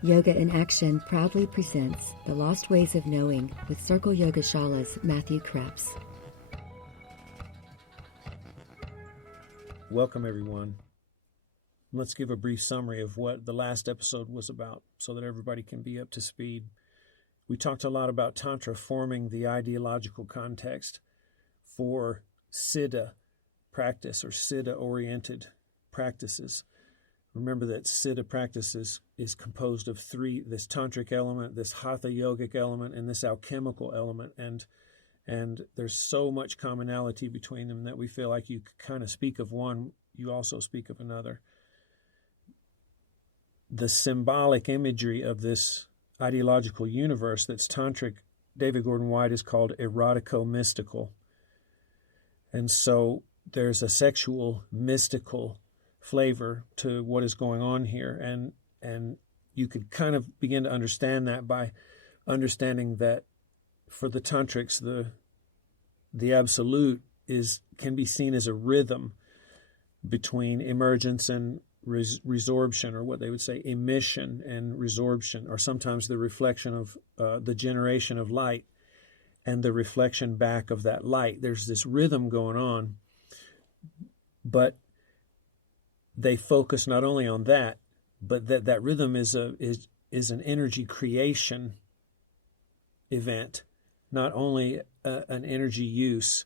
Yoga in Action proudly presents The Lost Ways of Knowing with Circle Yoga Shala's Matthew Krebs. Welcome, everyone. Let's give a brief summary of what the last episode was about so that everybody can be up to speed. We talked a lot about Tantra forming the ideological context for Siddha practice or Siddha-oriented practices. Remember that Siddha practices is composed of three, this tantric element, this hatha yogic element, and this alchemical element. And there's so much commonality between them that we feel like you kind of speak of one, you also speak of another. The symbolic imagery of this ideological universe that's tantric, David Gordon White has called erotico-mystical. And so there's a sexual, mystical flavor to what is going on here. And you could kind of begin to understand that by understanding that for the tantrics, the absolute can be seen as a rhythm between emergence and resorption, or what they would say emission and resorption, or sometimes the reflection of the generation of light and the reflection back of that light. There's this rhythm going on, but they focus not only on that, but that rhythm is an energy creation event, not only an energy use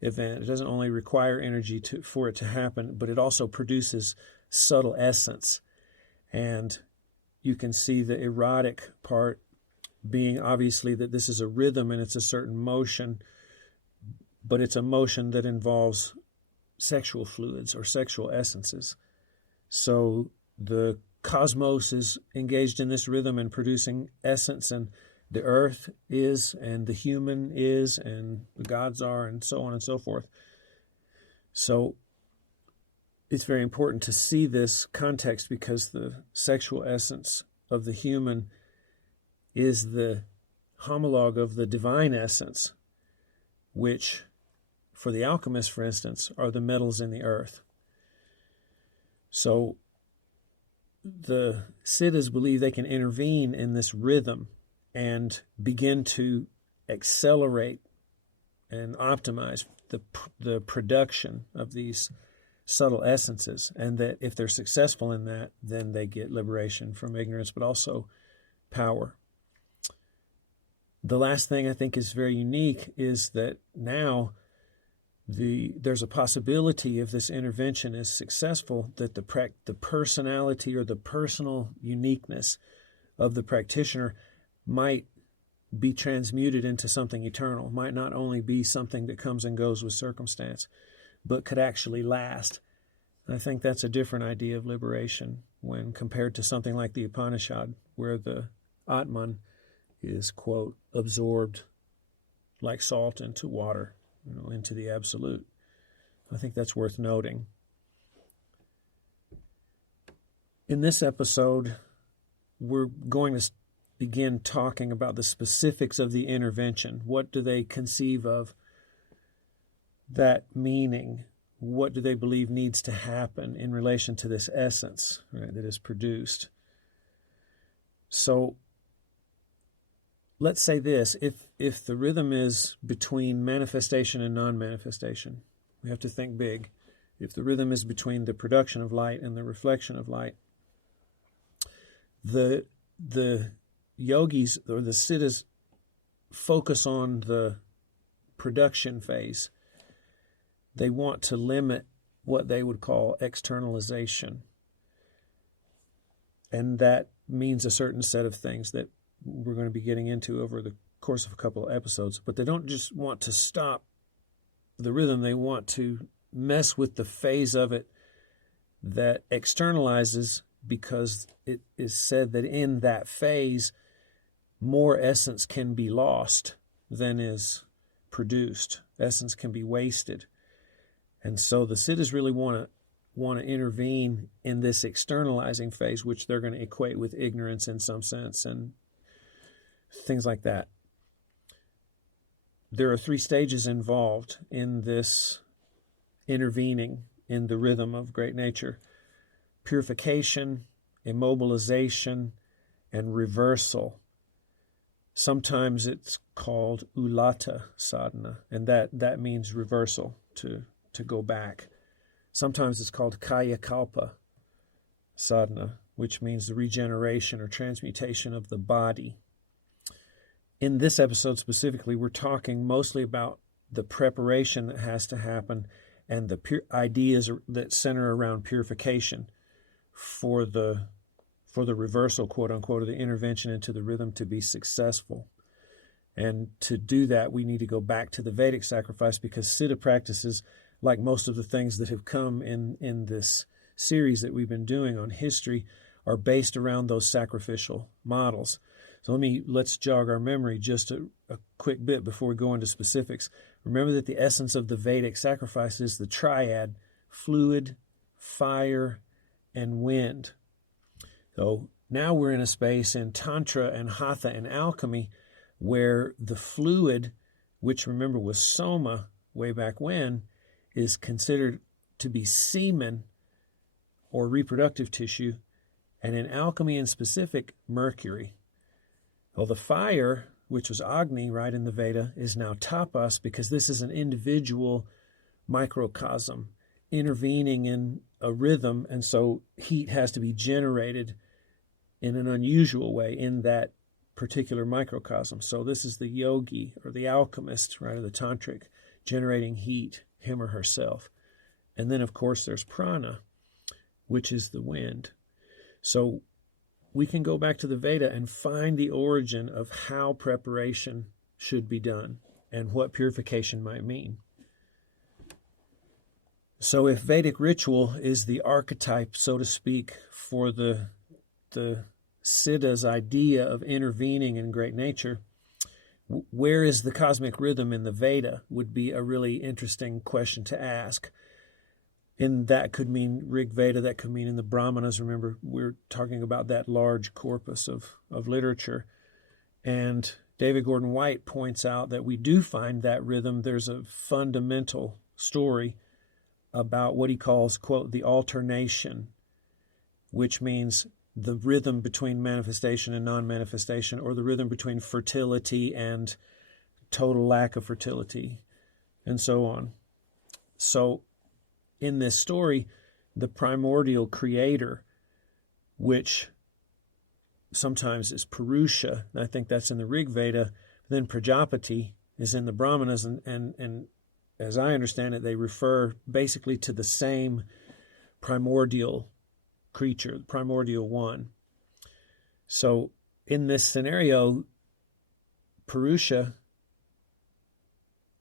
event. It doesn't only require energy for it to happen, but it also produces subtle essence. And you can see the erotic part being obviously that this is a rhythm and it's a certain motion, but it's a motion that involves sexual fluids or sexual essences. So the cosmos is engaged in this rhythm and producing essence, and the earth is, and the human is, and the gods are, and so on and so forth. So it's very important to see this context, because the sexual essence of the human is the homologue of the divine essence, which, for the alchemists, for instance, are the metals in the earth. So the Siddhas believe they can intervene in this rhythm and begin to accelerate and optimize the production of these subtle essences, and that if they're successful in that, then they get liberation from ignorance, but also power. The last thing I think is very unique is that now there's a possibility, if this intervention is successful, that the personality or the personal uniqueness of the practitioner might be transmuted into something eternal, might not only be something that comes and goes with circumstance, but could actually last. And I think that's a different idea of liberation when compared to something like the Upanishad, where the Atman is, quote, absorbed like salt into water, into the absolute. I think that's worth noting. In this episode, we're going to begin talking about the specifics of the intervention. What do they conceive of that meaning? What do they believe needs to happen in relation to this essence, right, that is produced? So let's say this, if the rhythm is between manifestation and non-manifestation, we have to think big. If the rhythm is between the production of light and the reflection of light, the yogis or the siddhas focus on the production phase. They want to limit what they would call externalization. And that means a certain set of things that we're going to be getting into over the course of a couple of episodes. But they don't just want to stop the rhythm. They want to mess with the phase of it that externalizes, because it is said that in that phase, more essence can be lost than is produced. Essence can be wasted. And so the siddhas really want to intervene in this externalizing phase, which they're going to equate with ignorance in some sense and things like that. There are 3 stages involved in this intervening in the rhythm of great nature: purification, immobilization, and reversal. Sometimes it's called ulata sadhana, and that means reversal, to go back. Sometimes it's called kaya kalpa sadhana, which means the regeneration or transmutation of the body. In this episode specifically, we're talking mostly about the preparation that has to happen and the ideas that center around purification for the reversal, quote unquote, of the intervention into the rhythm to be successful. And to do that, we need to go back to the Vedic sacrifice, because Siddha practices, like most of the things that have come in this series that we've been doing on history, are based around those sacrificial models. So let's jog our memory just a quick bit before we go into specifics. Remember that the essence of the Vedic sacrifice is the triad: fluid, fire, and wind. So now we're in a space in Tantra and Hatha and alchemy where the fluid, which remember was soma way back when, is considered to be semen or reproductive tissue, and in alchemy in specific, mercury. Well, the fire, which was Agni, right, in the Veda, is now tapas, because this is an individual microcosm intervening in a rhythm, and so heat has to be generated in an unusual way in that particular microcosm. So this is the yogi or the alchemist, right, or the tantric, generating heat, him or herself. And then, of course, there's prana, which is the wind. So we can go back to the Veda and find the origin of how preparation should be done and what purification might mean. So if Vedic ritual is the archetype, so to speak, for the Siddha's idea of intervening in great nature, where is the cosmic rhythm in the Veda would be a really interesting question to ask. And that could mean Rig Veda, that could mean in the Brahmanas. Remember, we're talking about that large corpus of literature. And David Gordon White points out that we do find that rhythm. There's a fundamental story about what he calls, quote, the alternation, which means the rhythm between manifestation and non-manifestation, or the rhythm between fertility and total lack of fertility, and so on. So in this story, the primordial creator, which sometimes is Purusha, I think that's in the Rig Veda, then Prajapati is in the Brahmanas, and as I understand it, they refer basically to the same primordial creature, the primordial one. So in this scenario, Purusha,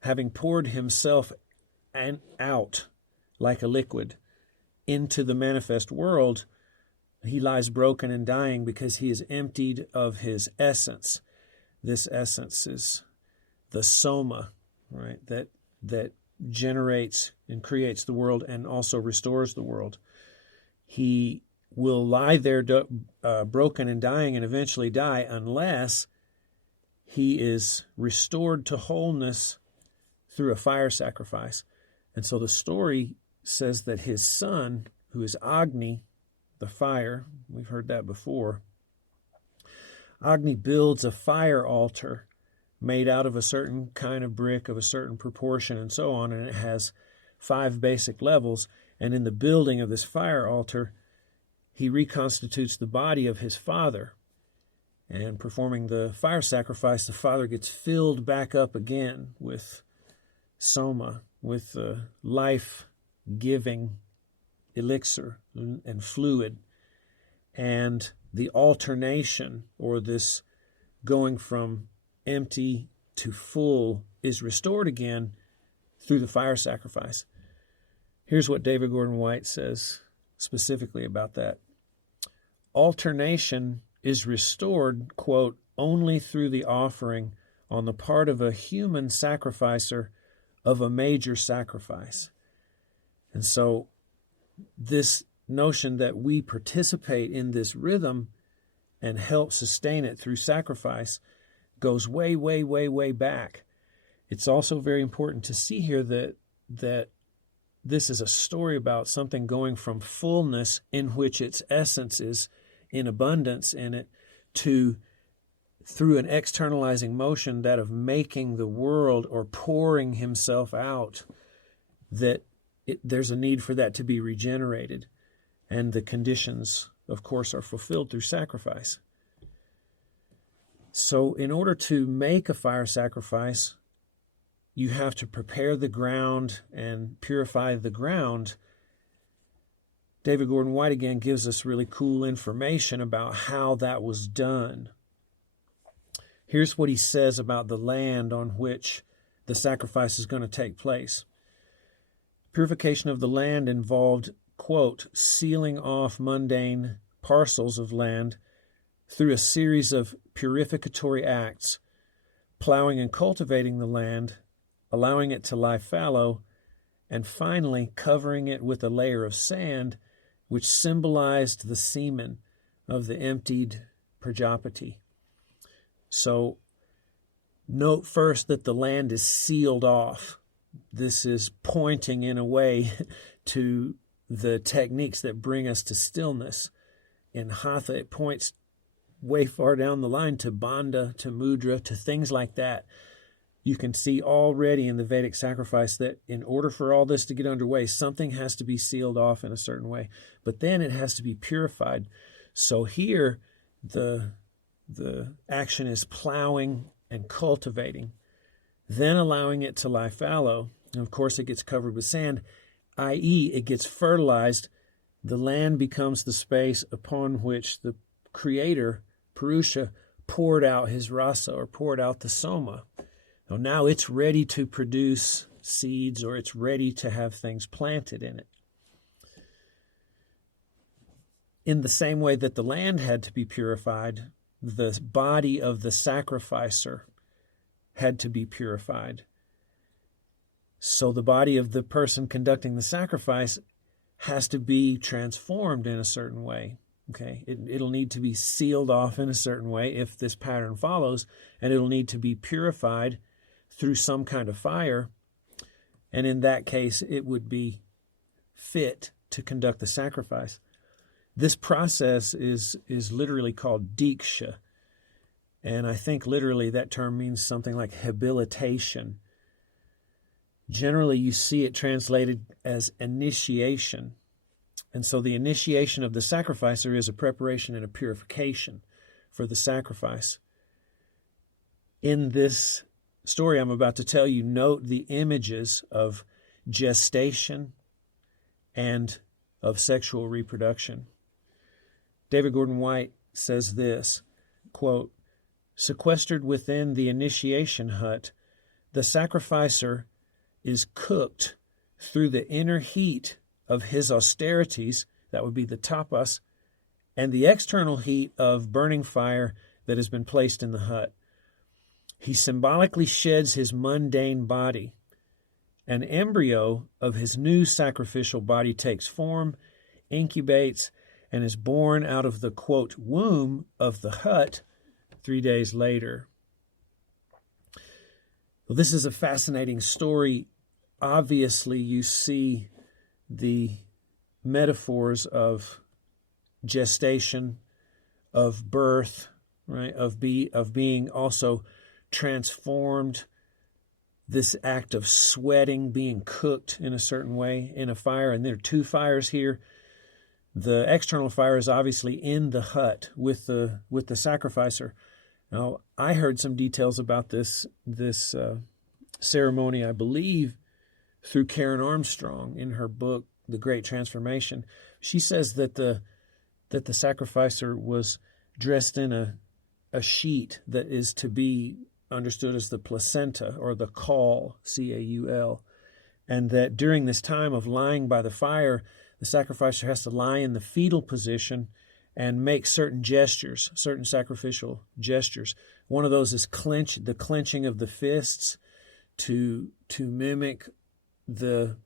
having poured himself out like a liquid into the manifest world, he lies broken and dying because he is emptied of his essence. This essence is the soma, right, that generates and creates the world and also restores the world. He will lie there broken and dying and eventually die unless he is restored to wholeness through a fire sacrifice. And so the story says that his son, who is Agni, the fire, we've heard that before, Agni builds a fire altar made out of a certain kind of brick of a certain proportion and so on, and it has 5 basic levels. And in the building of this fire altar, he reconstitutes the body of his father. And performing the fire sacrifice, the father gets filled back up again with soma, with the life-giving elixir and fluid. And the alternation, or this going from empty to full, is restored again through the fire sacrifice. Here's what David Gordon White says specifically about that. Alternation is restored, quote, only through the offering on the part of a human sacrificer of a major sacrifice. And so this notion that we participate in this rhythm and help sustain it through sacrifice goes way, way, way, way back. It's also very important to see here that this is a story about something going from fullness, in which its essence is in abundance in it, to, through an externalizing motion, that of making the world or pouring himself out, that there's a need for that to be regenerated. And the conditions, of course, are fulfilled through sacrifice. So in order to make a fire sacrifice, you have to prepare the ground and purify the ground. David Gordon White again gives us really cool information about how that was done. Here's what he says about the land on which the sacrifice is going to take place. Purification of the land involved, quote, sealing off mundane parcels of land through a series of purificatory acts, plowing and cultivating the land, allowing it to lie fallow, and finally covering it with a layer of sand, which symbolized the semen of the emptied Prajapati. So note first that the land is sealed off. This is pointing in a way to the techniques that bring us to stillness. In Hatha, it points way far down the line to Bandha, to Mudra, to things like that. You can see already in the Vedic sacrifice that in order for all this to get underway, something has to be sealed off in a certain way. But then it has to be purified. So here, the action is plowing and cultivating, then allowing it to lie fallow. And of course, it gets covered with sand, i.e., it gets fertilized. The land becomes the space upon which the Creator, Purusha, poured out his rasa, or poured out the soma. So now it's ready to produce seeds, or it's ready to have things planted in it. In the same way that the land had to be purified, the body of the sacrificer had to be purified. So the body of the person conducting the sacrifice has to be transformed in a certain way. Okay, it'll need to be sealed off in a certain way if this pattern follows, and it'll need to be purified through some kind of fire. And in that case, it would be fit to conduct the sacrifice. This process is literally called diksha. And I think literally that term means something like habilitation. Generally, you see it translated as initiation. And so the initiation of the sacrificer is a preparation and a purification for the sacrifice. In this story I'm about to tell you, note the images of gestation and of sexual reproduction. David Gordon White says this, quote, sequestered within the initiation hut, the sacrificer is cooked through the inner heat of his austerities, that would be the tapas, and the external heat of burning fire that has been placed in the hut. He symbolically sheds his mundane body. An embryo of his new sacrificial body takes form, incubates, and is born out of the, quote, womb of the hut 3 days later. Well, this is a fascinating story. Obviously, you see the metaphors of gestation, of birth, right? Of being also transformed, this act of sweating, being cooked in a certain way in a fire. And there are two fires here. The external fire is obviously in the hut with the sacrificer. Now, I heard some details about this ceremony, I believe, through Karen Armstrong in her book, The Great Transformation. She says that the sacrificer was dressed in a sheet that is to be understood as the placenta, or the caul, C-A-U-L, and that during this time of lying by the fire, the sacrificer has to lie in the fetal position and make certain gestures, certain sacrificial gestures. One of those is the clenching of the fists to mimic the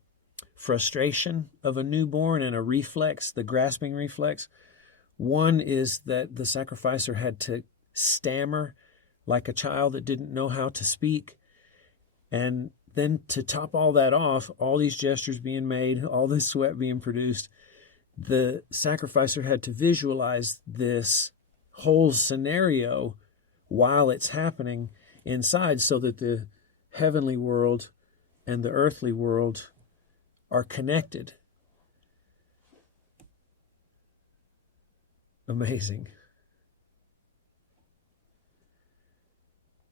frustration of a newborn and a reflex, the grasping reflex. One is that the sacrificer had to stammer like a child that didn't know how to speak. And then to top all that off, all these gestures being made, all this sweat being produced, the sacrificer had to visualize this whole scenario while it's happening inside, so that the heavenly world and the earthly world are connected. Amazing.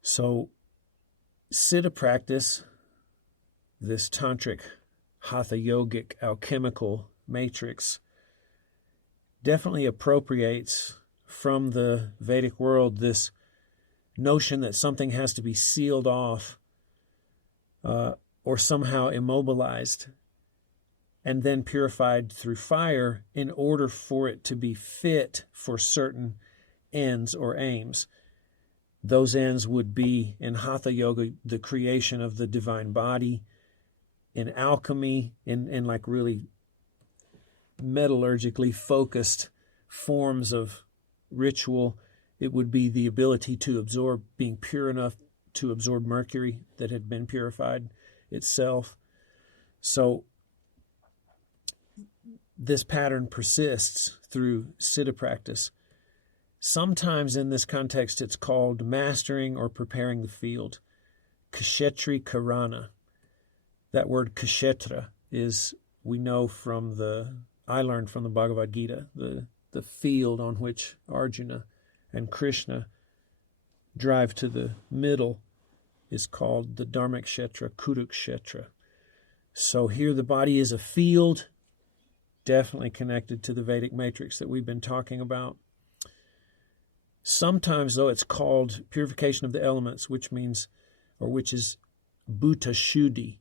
So, Siddha practice, this tantric, hatha yogic, alchemical matrix, definitely appropriates from the Vedic world this notion that something has to be sealed off or somehow immobilized and then purified through fire in order for it to be fit for certain ends or aims. Those ends would be, in Hatha Yoga, the creation of the divine body. In alchemy, in like really metallurgically focused forms of ritual, it would be the ability to absorb, being pure enough to absorb mercury that had been purified itself. So this pattern persists through Siddha practice. Sometimes in this context it's called mastering or preparing the field. Kshetri Karana. That word kshetra is, we know from I learned from the Bhagavad Gita, the field on which Arjuna and Krishna drive to the middle is called the Dharmakshetra, Kurukshetra. So here the body is a field, definitely connected to the Vedic matrix that we've been talking about. Sometimes, though, it's called purification of the elements, which is Bhuta Shuddhi.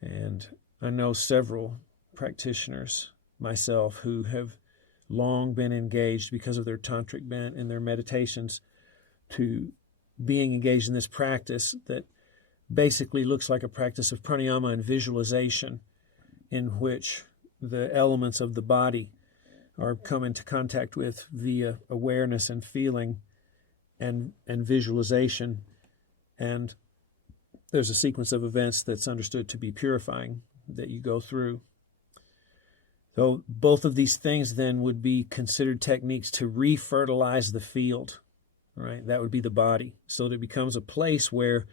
And I know several practitioners, myself, who have long been engaged because of their tantric bent in their meditations to being engaged in this practice that basically looks like a practice of pranayama and visualization, in which the elements of the body are come into contact with via awareness and feeling and visualization. And there's a sequence of events that's understood to be purifying that you go through. So both of these things then would be considered techniques to refertilize the field, right? That would be the body. So that it becomes a place where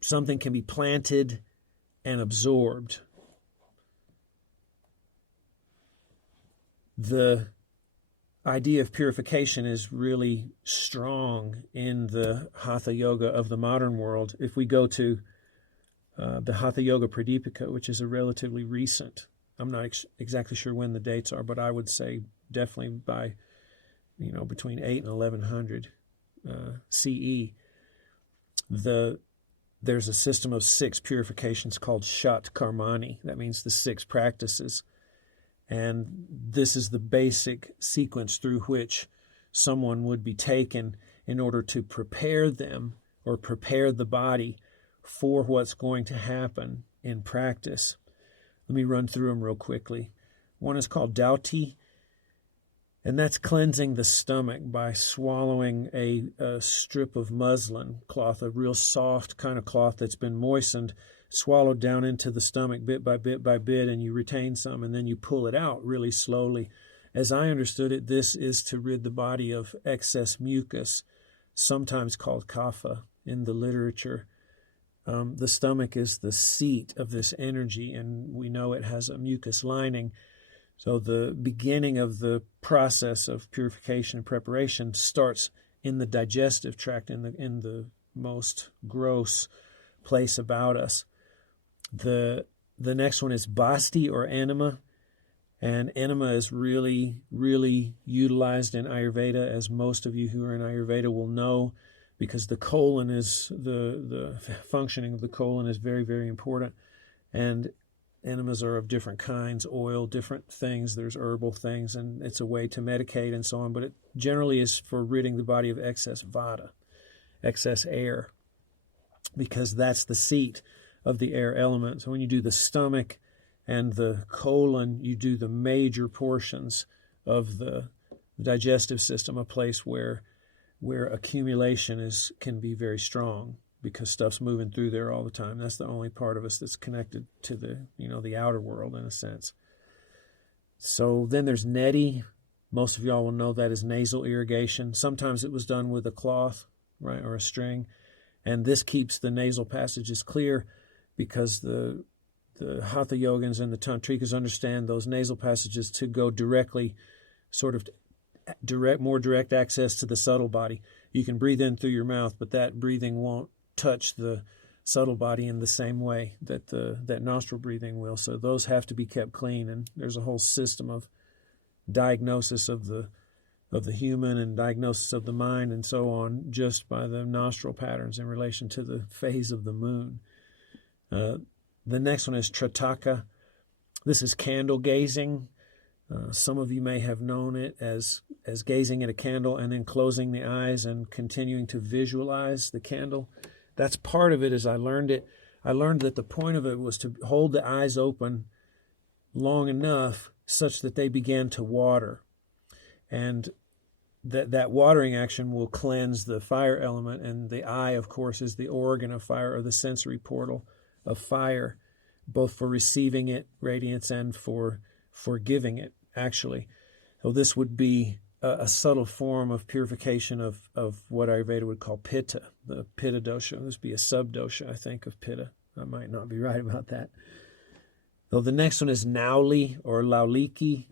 something can be planted and absorbed. The idea of purification is really strong in the Hatha Yoga of the modern world. If we go to the Hatha Yoga Pradipika, which is a relatively recent, I'm not exactly sure when the dates are, but I would say definitely by, between 8 and 1100 CE, there's a system of 6 purifications called Shat Karmani. That means the 6 practices. And this is the basic sequence through which someone would be taken in order to prepare them or prepare the body for what's going to happen in practice. Let me run through them real quickly. One is called Dauti, and that's cleansing the stomach by swallowing a strip of muslin cloth, a real soft kind of cloth that's been moistened, swallowed down into the stomach bit by bit by bit, and you retain some, and then you pull it out really slowly. As I understood it, this is to rid the body of excess mucus, sometimes called kapha in the literature. The stomach is the seat of this energy, and we know it has a mucus lining. So the beginning of the process of purification and preparation starts in the digestive tract, in the most gross place about us. The next one is basti or enema, and enema is really, really utilized in Ayurveda, as most of you who are in Ayurveda will know, because the colon is, the functioning of the colon is very, very important, and enemas are of different kinds, oil, different things, there's herbal things, and it's a way to medicate and so on, but it generally is for ridding the body of excess vata, excess air, because that's the seat of the air element. So when you do the stomach and the colon, you do the major portions of the digestive system, a place where accumulation can be very strong because stuff's moving through there all the time. That's the only part of us that's connected to the outer world in a sense. So then there's neti, Most of y'all will know that as nasal irrigation. Sometimes it was done with a cloth, right, or a string. And this keeps the nasal passages clear because the Hatha Yogins and the Tantrikas understand those nasal passages to go directly, sort of more direct access to the subtle body. You can breathe in through your mouth, but that breathing won't touch the subtle body in the same way that that nostril breathing will. So those have to be kept clean, and there's a whole system of diagnosis of the human and diagnosis of the mind and so on just by the nostril patterns in relation to the phase of the moon. The next one is Trataka. This is candle gazing. Some of you may have known it as gazing at a candle and then closing the eyes and continuing to visualize the candle. That's part of it as I learned it. I learned that the point of it was to hold the eyes open long enough such that they began to water. And that watering action will cleanse the fire element. And the eye, of course, is the organ of fire, or the sensory portal of fire, both for receiving it, radiance, and for giving it, actually. So this would be a subtle form of purification of what Ayurveda would call pitta, the pitta dosha. This would be a sub-dosha, I think, of pitta. I might not be right about that. So the next one is nauli or lauliki,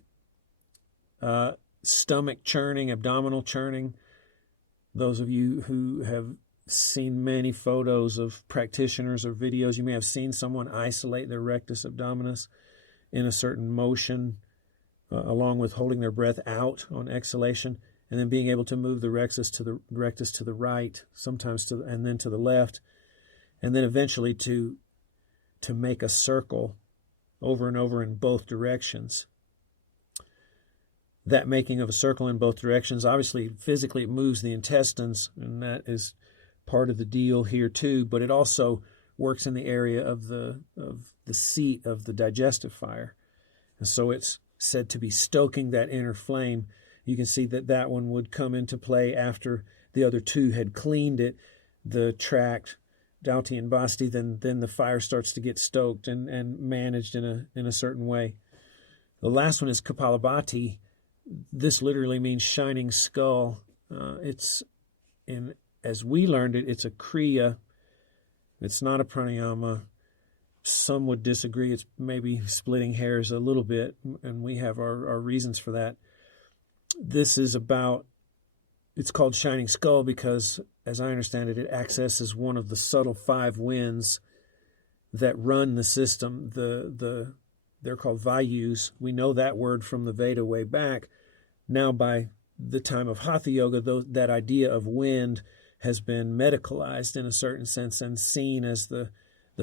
stomach churning, abdominal churning. Those of you who have seen many photos of practitioners or videos, you may have seen someone isolate their rectus abdominis in a certain motion, along with holding their breath out on exhalation, and then being able to move the rectus to the right, sometimes and then to the left, and then eventually to make a circle over and over in both directions. That making of a circle in both directions, obviously physically it moves the intestines, and that is part of the deal here too, but it also works in the area of the seat of the digestive fire. And so it's said to be stoking that inner flame. You can see that one would come into play after the other two had cleaned it, the tract, Dauti and Basti, then the fire starts to get stoked and managed in a certain way. The last one is Kapalabhati. This literally means shining skull. As we learned it, it's a kriya. It's not a pranayama. Some would disagree. It's maybe splitting hairs a little bit, and we have our reasons for that. This is it's called shining skull because, as I understand it, it accesses one of the subtle 5 winds that run the system. They're called Vayus. We know that word from the Veda way back. Now, by the time of Hatha Yoga, that idea of wind has been medicalized in a certain sense and seen as the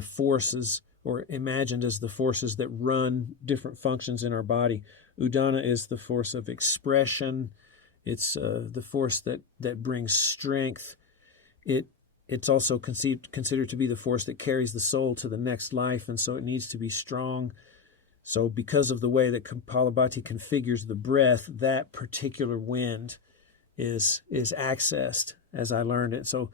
forces, or imagined as the forces that run different functions in our body. Udana is the force of expression. It's the force that brings strength. It's also considered to be the force that carries the soul to the next life, and so it needs to be strong. So because of the way that Kapalabhati configures the breath, that particular wind is accessed as I learned it. So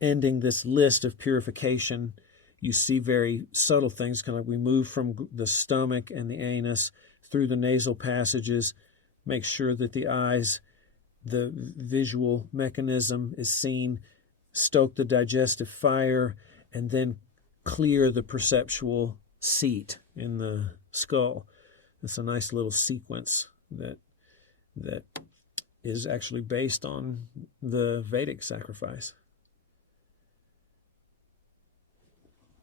ending this list of purification, you see very subtle things, kind of like we move from the stomach and the anus through the nasal passages, make sure that the eyes, the visual mechanism is seen, stoke the digestive fire, and then clear the perceptual seat in the skull. It's a nice little sequence that is actually based on the Vedic sacrifice.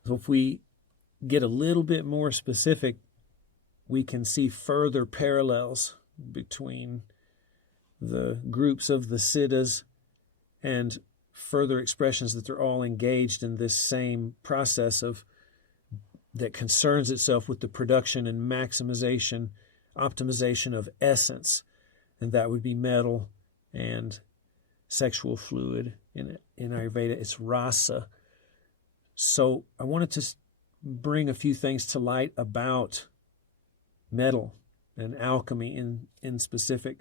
So if we get a little bit more specific, we can see further parallels between the groups of the siddhas and further expressions that they're all engaged in this same process that concerns itself with the production and maximization, optimization of essence, and that would be metal and sexual fluid. In Ayurveda, it's rasa. So I wanted to bring a few things to light about metal and alchemy in specific.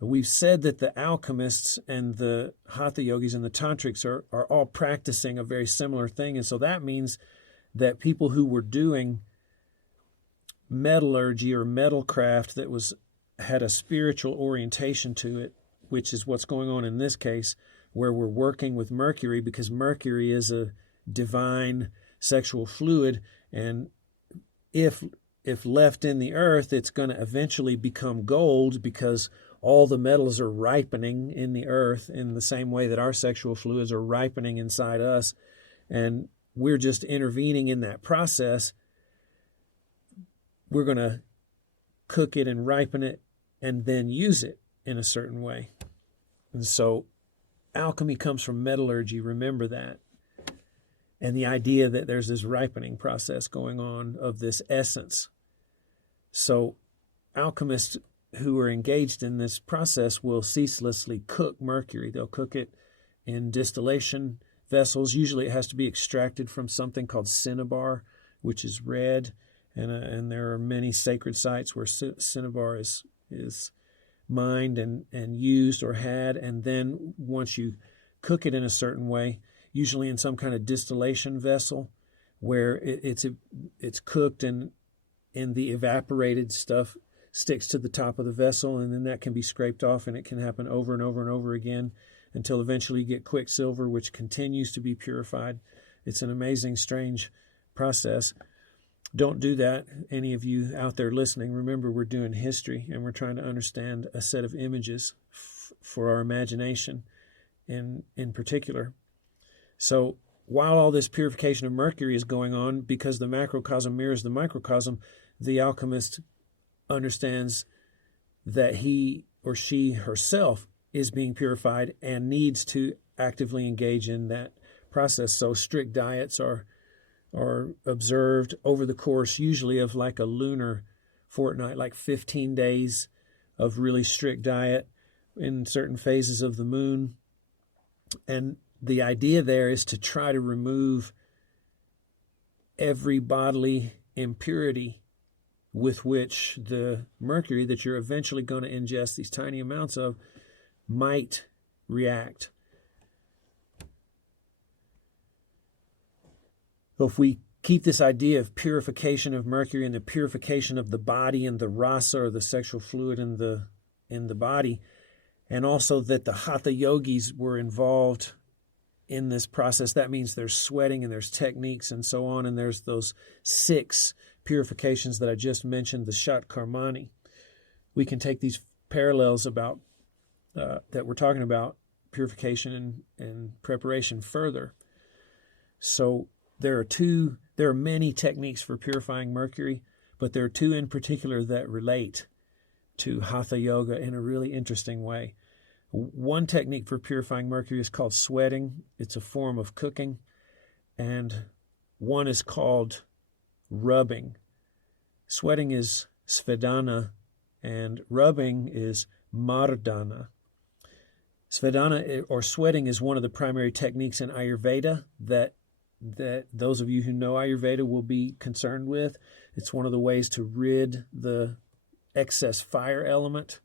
We've said that the alchemists and the hatha yogis and the tantrics are all practicing a very similar thing, and so that means that people who were doing metallurgy or metal craft that was had a spiritual orientation to it, which is what's going on in this case, where we're working with Mercury, because Mercury is a divine sexual fluid, and if left in the earth, it's going to eventually become gold, because all the metals are ripening in the earth in the same way that our sexual fluids are ripening inside us, and we're just intervening in that process. We're going to cook it and ripen it and then use it in a certain way. And so alchemy comes from metallurgy, remember that. And the idea that there's this ripening process going on of this essence. So alchemists who are engaged in this process will ceaselessly cook mercury. They'll cook it in distillation vessels. Usually it has to be extracted from something called cinnabar, which is red. And there are many sacred sites where cinnabar is mined and used or had. And then once you cook it in a certain way, usually in some kind of distillation vessel, where it's cooked and the evaporated stuff sticks to the top of the vessel, and then that can be scraped off, and it can happen over and over and over again until eventually you get quicksilver, which continues to be purified. It's an amazing, strange process. Don't do that, any of you out there listening. Remember, we're doing history, and we're trying to understand a set of images for our imagination in particular. So while all this purification of mercury is going on, because the macrocosm mirrors the microcosm, the alchemist understands that he or she herself is being purified and needs to actively engage in that process. So strict diets are observed over the course usually of like a lunar fortnight, like 15 days of really strict diet in certain phases of the moon. And the idea there is to try to remove every bodily impurity with which the mercury that you're eventually going to ingest these tiny amounts of might react. So if we keep this idea of purification of mercury and the purification of the body and the rasa, or the sexual fluid in the body, and also that the hatha yogis were involved in this process, that means there's sweating and there's techniques and so on, and there's those 6 purifications that I just mentioned, the shat karmani. We can take these parallels about that we're talking about purification and preparation further. So there are many techniques for purifying mercury, but there are 2 in particular that relate to hatha yoga in a really interesting way. One technique for purifying mercury is called sweating. It's a form of cooking. And one is called rubbing. Sweating is svedana, and rubbing is mardana. Svedana, or sweating, is one of the primary techniques in Ayurveda that those of you who know Ayurveda will be concerned with. It's one of the ways to rid the excess fire element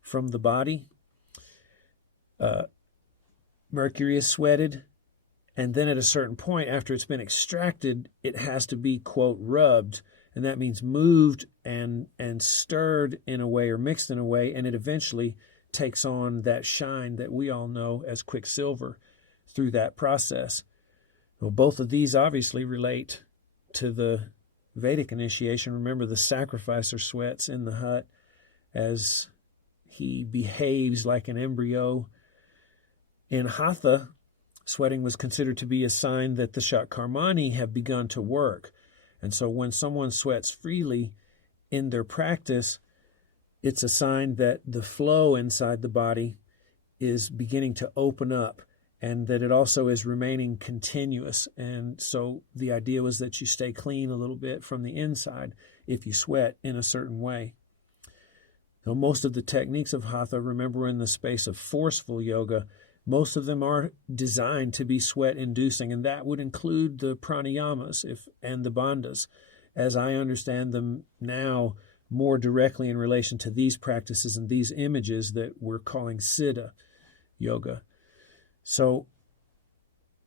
from the body. Mercury is sweated, and then at a certain point, after it's been extracted, it has to be, quote, rubbed, and that means moved and stirred in a way, or mixed in a way, and it eventually takes on that shine that we all know as quicksilver through that process. Well, both of these obviously relate to the Vedic initiation. Remember, the sacrificer sweats in the hut as he behaves like an embryo. In Hatha, sweating was considered to be a sign that the shat karmani have begun to work. And so when someone sweats freely in their practice, it's a sign that the flow inside the body is beginning to open up, and that it also is remaining continuous. And so the idea was that you stay clean a little bit from the inside if you sweat in a certain way. So most of the techniques of Hatha, remember, in the space of forceful yoga, most of them are designed to be sweat-inducing, and that would include the pranayamas and the bandhas, as I understand them now, more directly in relation to these practices and these images that we're calling siddha yoga. So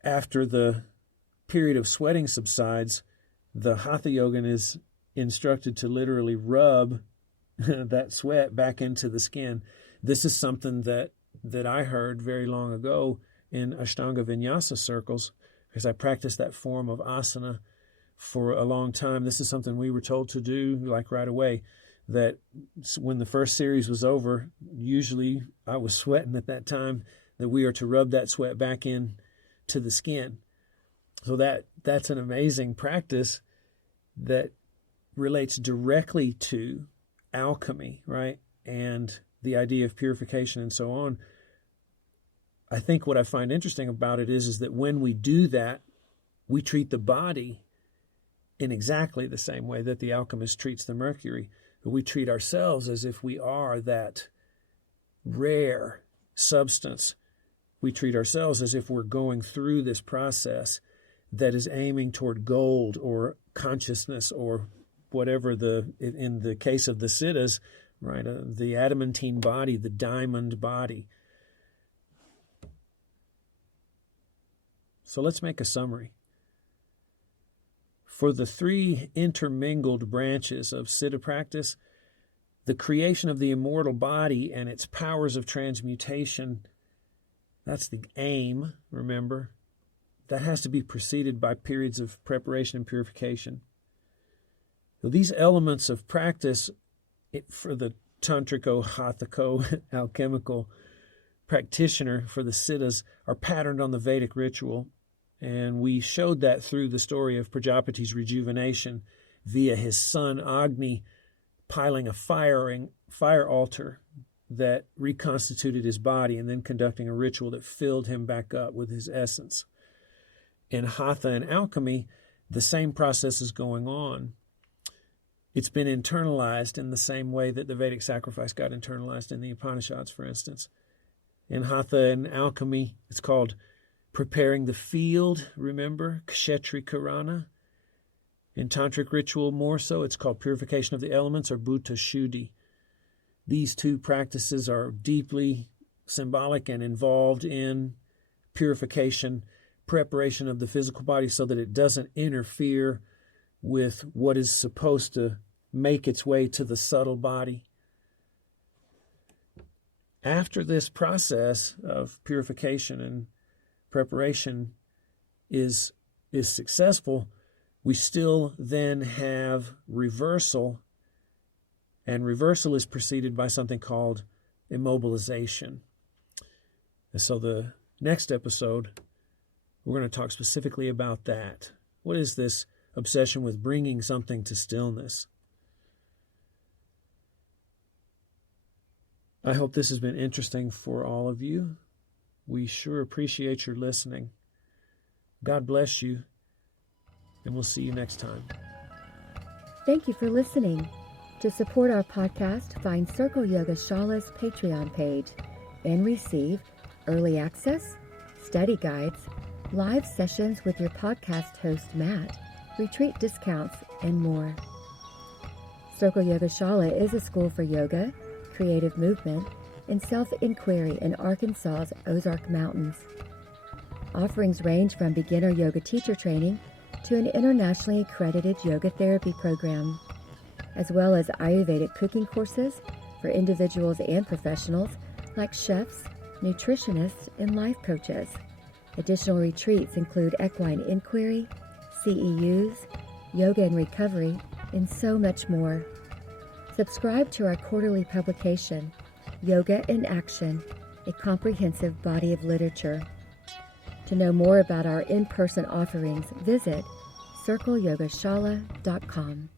after the period of sweating subsides, the hatha yogan is instructed to literally rub that sweat back into the skin. This is something that I heard very long ago in Ashtanga Vinyasa circles, because I practiced that form of asana for a long time. This is something we were told to do like right away, that when the first series was over, usually I was sweating at that time, that we are to rub that sweat back in to the skin. So that's an amazing practice that relates directly to alchemy, right? And the idea of purification and so on. I think what I find interesting about it is that when we do that, we treat the body in exactly the same way that the alchemist treats the mercury. But we treat ourselves as if we are that rare substance. We treat ourselves as if we're going through this process that is aiming toward gold or consciousness or whatever in the case of the siddhas, right? The adamantine body, the diamond body. So let's make a summary. For the three intermingled branches of siddha practice, the creation of the immortal body and its powers of transmutation, that's the aim, remember? That has to be preceded by periods of preparation and purification. So these elements of practice for the tantrico, hathako, alchemical practitioner for the siddhas are patterned on the Vedic ritual. And we showed that through the story of Prajapati's rejuvenation via his son Agni piling a fire altar that reconstituted his body and then conducting a ritual that filled him back up with his essence. In Hatha and alchemy, the same process is going on. It's been internalized in the same way that the Vedic sacrifice got internalized in the Upanishads, for instance. In Hatha and alchemy, it's called preparing the field, remember? Kshetri Karana. In tantric ritual, more so, it's called purification of the elements, or Bhuta Shuddhi. These two practices are deeply symbolic and involved in purification, preparation of the physical body so that it doesn't interfere with what is supposed to make its way to the subtle body. After this process of purification and preparation is successful, we still then have reversal, and reversal is preceded by something called immobilization. And so the next episode, we're going to talk specifically about that. What is this obsession with bringing something to stillness? I hope this has been interesting for all of you. We sure appreciate your listening. God bless you, and we'll see you next time. Thank you for listening. To support our podcast, find Circle Yoga Shala's Patreon page and receive early access, study guides, live sessions with your podcast host, Matt, retreat discounts, and more. Circle Yoga Shala is a school for yoga, creative movement, and self-inquiry in Arkansas's Ozark Mountains. Offerings range from beginner yoga teacher training to an internationally accredited yoga therapy program, as well as Ayurvedic cooking courses for individuals and professionals like chefs, nutritionists, and life coaches. Additional retreats include equine inquiry, CEUs, yoga and recovery, and so much more. Subscribe to our quarterly publication, Yoga in Action, a comprehensive body of literature. To know more about our in-person offerings, visit circleyogashala.com.